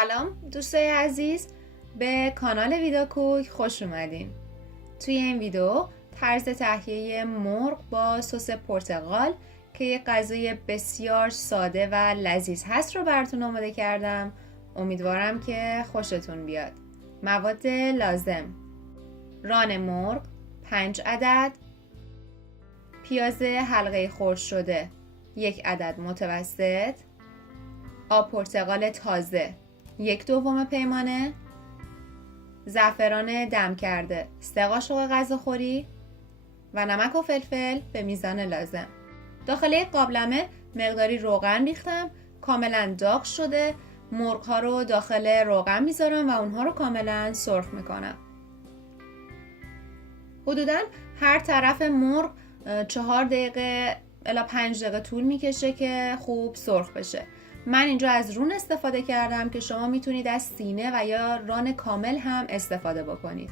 سلام دوستای عزیز، به کانال ویدا کوک خوش اومدین. توی این ویدیو طرز تهیه مرغ با سس پرتقال که یک غذای بسیار ساده و لذیذ هست رو براتون آماده کردم. امیدوارم که خوشتون بیاد. مواد لازم: ران مرغ 5 عدد، پیاز حلقه خرد شده 1 عدد متوسط، آب پرتقال تازه 1/2 پیمانه، زعفران دم کرده 3 قاشق غذاخوری و نمک و فلفل به میزان لازم. داخل یک قابلمه مقداری روغن ریختم، کاملا داغ شده. مرغ ها رو داخل روغن میذارم و اونها رو کاملا سرخ میکنم. حدودا هر طرف مرغ 4 دقیقه الی 5 دقیقه طول میکشه که خوب سرخ بشه. من اینجا از رون استفاده کردم که شما میتونید از سینه و یا ران کامل هم استفاده بکنید.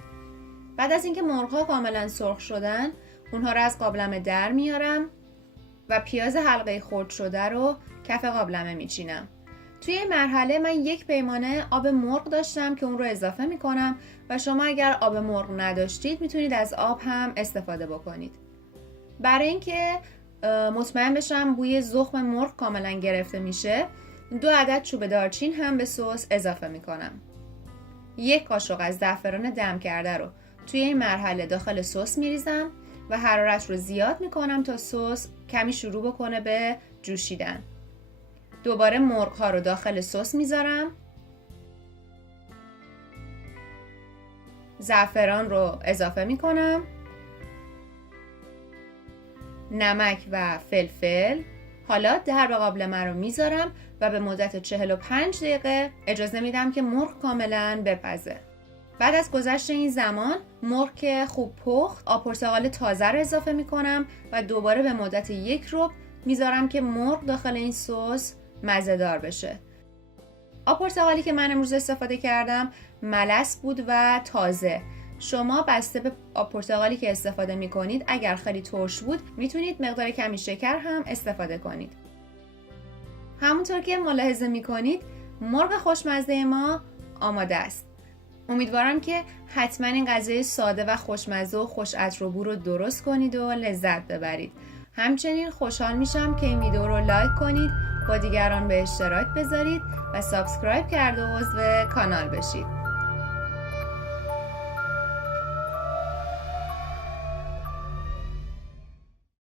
بعد از اینکه مرغ‌ها کاملا سرخ شدن، اونها رو از قابلمه در میارم و پیاز حلقه خرد شده رو کف قابلمه میچینم. توی این مرحله من 1 پیمانه آب مرغ داشتم که اون رو اضافه میکنم و شما اگر آب مرغ نداشتید میتونید از آب هم استفاده بکنید. برای اینکه مطمئن بشم بوی زخم مرغ کاملا گرفته میشه، 2 عدد چوب دارچین هم به سس اضافه میکنم. 1 قاشق از زعفران دم کرده رو توی این مرحله داخل سس میریزم و حرارت رو زیاد میکنم تا سس کمی شروع بکنه به جوشیدن. دوباره مرغ ها رو داخل سس میذارم. زعفران رو اضافه میکنم. نمک و فلفل. حالا در به قابلمه رو میذارم و به مدت 45 دقیقه اجازه میدم که مرغ کاملا بپزه. بعد از گذشت این زمان مرغ که خوب پخت، آب پرتقال تازه رو اضافه میکنم و دوباره به مدت 1 ربع میذارم که مرغ داخل این سس مزه دار بشه. آب پرتقالی که من امروز استفاده کردم ملس بود و تازه. شما بسته به آب پرتقالی که استفاده میکنید، اگر خیلی ترش بود میتونید مقدار کمی شکر هم استفاده کنید. همونطور که ملاحظه میکنید مرغ خوشمزه ما آماده است. امیدوارم که حتما این غذای ساده و خوشمزه و خوش عطر و بو رو درست کنید و لذت ببرید. همچنین خوشحال میشم که این ویدیو رو لایک کنید، با دیگران به اشتراک بذارید و سابسکرایب کرده و عضو کانال بشید.